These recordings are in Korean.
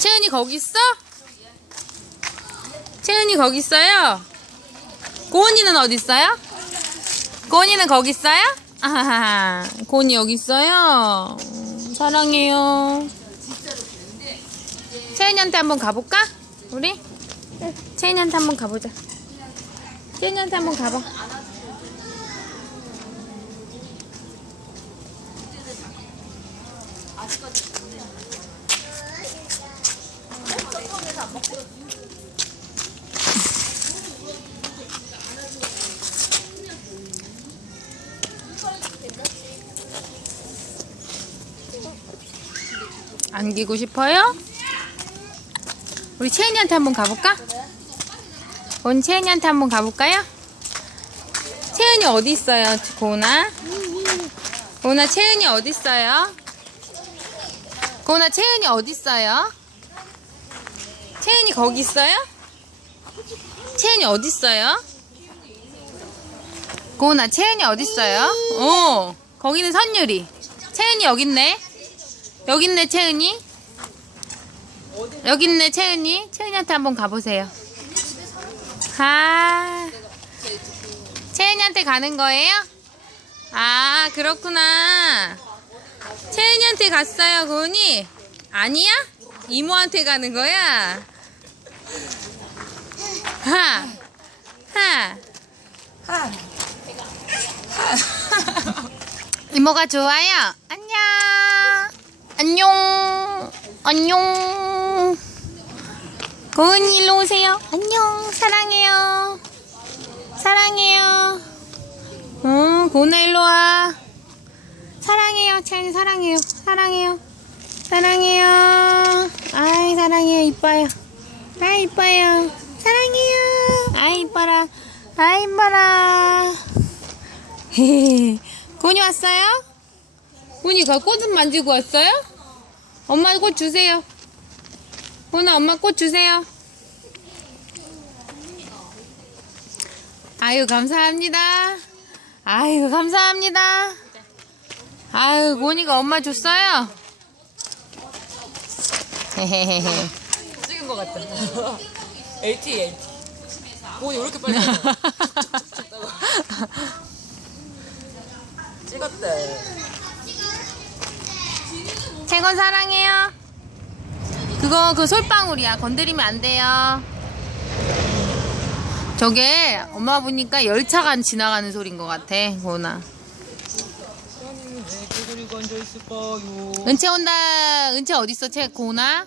채은이 거기 있어? 채은이 거기 있어요? 고은이는 어디 있어요? 고은이는 거기 있어요? 아하하, 고은이 여기 있어요. 음, 사랑해요. 채은이한테 한번 가볼까? 우리? 채은이한테 한번 가보자. 채은이한테 한번 가봐. 안기고 싶어요? 우리 채은이한테 한번 가볼까? 온 채은이한테 한번 가볼까요? 채은이 어디 있어요, 고은아? 고은아, 채은이 어디 있어요? 고은아, 채은이 어디 있어요? 채은이 거기 있어요? 채은이 어디 있어요? 고은아, 채은이 어디 있어요? 어, 거기는 선율이. 채은이 여기 있네. 여기 있네, 채은이. 여기 있네, 채은이. 채은이한테 한번 가보세요. 아, 채은이한테 가는 거예요? 아, 그렇구나. 채은이한테 갔어요, 고은이? 아니야? 이모한테 가는 거야? 하, 하. 하. 이모가 좋아요. 안녕. 안녕. 안녕. 고은이 일로 오세요. 안녕. 사랑해요. 사랑해요. 어, 고은아 일로 와. 사랑해요. 채연이 사랑해요. 사랑해요. 사랑해요. 아이 사랑해요. 이뻐요. 아 이뻐요. 사랑해요. 아 이뻐라. 아 이뻐라. 고은이 왔어요? 고은이가 꽃은 만지고 왔어요? 엄마 꽃 주세요. 고은아 엄마 꽃 주세요. 아유 감사합니다. 아유 감사합니다. 아유 고은이가 엄마 줬어요. 헤헤헤헤. 찍은 것 같다. LT, LT. 오, 이렇게 빨리. 찍었대. 채건 사랑해요. 그거 그 솔방울이야. 건드리면 안 돼요. 저게 엄마 보니까 열차가 지나가는 소린 것 같아, 앉아있을까요? 은채 온다. 은채 어디 있어, 채 고은아?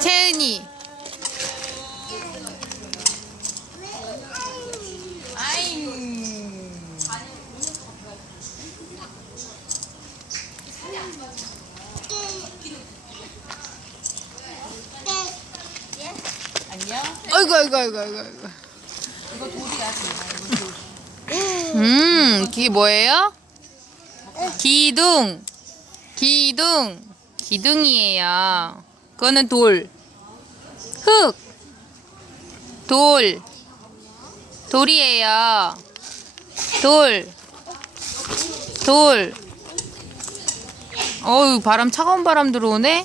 채은이. 아잉. 안녕? 아이고 아이고 아이고 아이고. 아이고. 이거 돌이야, 지금. 음, 그게 뭐예요? 기둥. 기둥. 기둥이에요. 그거는 돌. 흙. 돌. 돌이에요. 돌. 돌. 어우, 바람, 차가운 바람 들어오네?